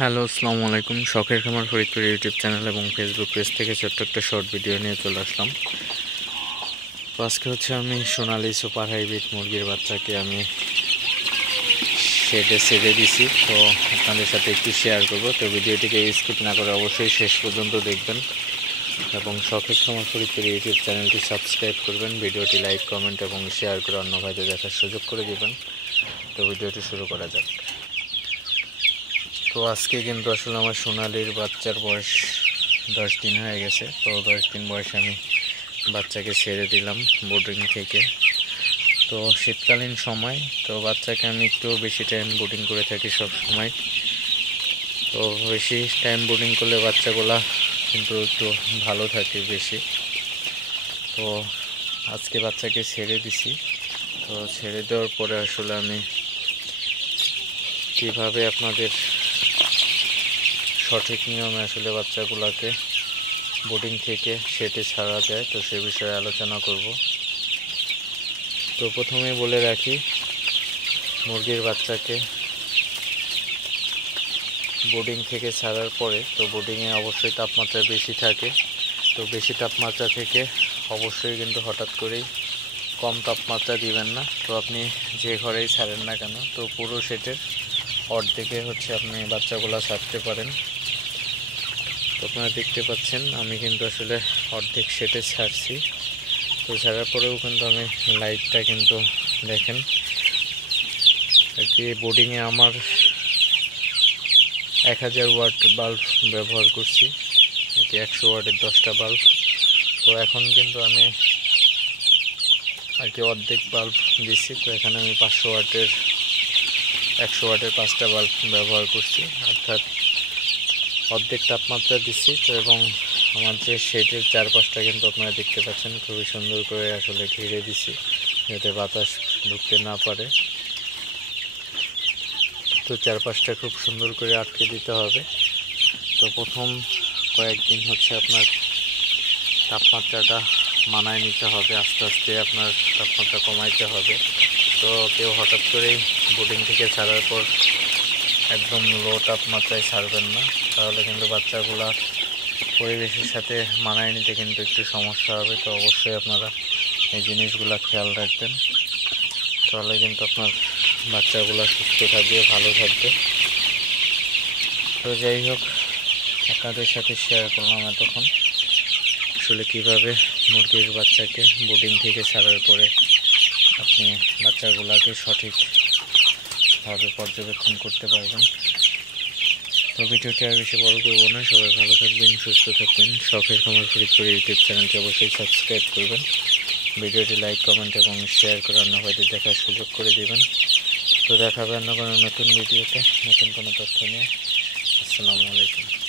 Hello, আসসালামু আলাইকুম। শখের খামার ফরিদপুর ইউটিউব চ্যানেল এবং ফেসবুক পেজ থেকে ছোট্ট একটা শর্ট ভিডিও নিয়ে চলে আসলাম। তো আজকে আমি সোনালি সুপার হাইব্রিড মুরগির বাচ্চাকে আমি শেডে ছেড়ে দিছি। তো আপনাদের সাথে একটু শেয়ার করব। তো ভিডিওটিকে স্কিপ না করে অবশ্যই শেষ পর্যন্ত দেখবেন এবং শখের খামার ফরিদপুর ইউটিউব চ্যানেলটি সাবস্ক্রাইব করবেন। ভিডিওটি লাইক, কমেন্ট এবং শেয়ার করে অন্য ভাইদের দেখার সুযোগ করে দেবেন। তো ভিডিওটি শুরু করা যাক। তো আজকে কিন্তু আসলে আমার সোনালির বাচ্চার বয়স 10 দিন হয়ে গেছে। তো 10 দিন বয়সে আমি বাচ্চাকে ছেড়ে দিলাম বোর্ডিং থেকে। তো শীতকালীন সময়, তো বাচ্চাকে আমি একটু বেশি টাইম বোর্ডিং করে থাকি সব সময়। তো বেশি টাইম বোর্ডিং করলে বাচ্চাগুলা কিন্তু একটু ভালো থাকে বেশি। তো আজকে বাচ্চাকে ছেড়ে দিছি। তো ছেড়ে দেওয়ার পরে আসলে আমি কীভাবে আপনাদের সঠিক নিয়মে আসলে বাচ্চাগুলোকে বোর্ডিং থেকে শেডে ছাড়া যায়, তো সে বিষয়ে আলোচনা করব। তো প্রথমে বলে রাখি, মুরগির বাচ্চাকে বোর্ডিং থেকে ছাড়ার পরে তো বোর্ডিংয়ে অবশ্যই তাপমাত্রা বেশি থাকে। তো বেশি তাপমাত্রা থেকে অবশ্যই কিন্তু হঠাৎ করেই কম তাপমাত্রা দিবেন না। তো আপনি যে ঘরেই ছাড়েন না কেন, তো পুরো শেডের অর্ধেকে আপনি বাচ্চাগুলো ছাড়তে পারেন। তো আপনারা দেখতে পাচ্ছেন আমি কিন্তু আসলে অর্ধেক শেডে ছাড়ছি। তো ছাড়ার পরেও কিন্তু আমি লাইটটা কিন্তু দেখেন আর কি, বোর্ডিংয়ে আমার 1000 ওয়াট বাল্ব ব্যবহার করছি, 100 ওয়াটের 10টা বাল্ব। তো এখন কিন্তু আমি আর কি অর্ধেক বাল্ব দিচ্ছি। তো এখানে আমি 100 ওয়াটের 5টা বাল্ব ব্যবহার করছি, অর্থাৎ অর্ধেক তাপমাত্রা দিচ্ছি। তো এবং আমার যে শেডের চারপাশটা কিন্তু আপনারা দেখতে পাচ্ছেন খুবই সুন্দর করে আসলে ঘিরে দিছি, যাতে বাতাস ঢুকতে না পারে। তো চারপাশটা খুব সুন্দর করে আটকে দিতে হবে। তো প্রথম কয়েকদিন আপনার তাপমাত্রাটা মানায় নিতে হবে, আস্তে আস্তে আপনার তাপমাত্রা কমাইতে হবে। তো কেউ হঠাৎ করেই বোর্ডিং থেকে ছাড়ার পর একদম লো তাপমাত্রায় ছাড়বেন না, তাহলে কিন্তু বাচ্চাগুলা পরিবেশের সাথে মানায় নিতে কিন্তু একটু সমস্যা হবে। তো অবশ্যই আপনারা এই জিনিসগুলো খেয়াল রাখবেন, তাহলে কিন্তু আপনার বাচ্চাগুলো সুস্থ থাকবে, ভালো থাকবে। তো যাই হোক, আপনাদের সাথে শেয়ার করলাম এতক্ষণ আসলে কীভাবে মুরগির বাচ্চাকে বোর্ডিং থেকে ছাড়ার পরে আপনি বাচ্চাগুলোকে সঠিকভাবে পর্যবেক্ষণ করতে পারবেন। তো ভিডিওটি আর বেশি বড় করবো না, সবাই ভালো থাকবেন, সুস্থ থাকবেন। শখের খামার ফরিদপুর ইউটিউব চ্যানেলটি অবশ্যই সাবস্ক্রাইব করবেন। ভিডিওটি লাইক, কমেন্ট এবং শেয়ার করে অন্য ভাইদের দেখার সুযোগ করে দেবেন। তো দেখা হবে অন্য কোনো নতুন ভিডিওতে, নতুন কোনো তথ্য নিয়ে। আসসালামু আলাইকুম।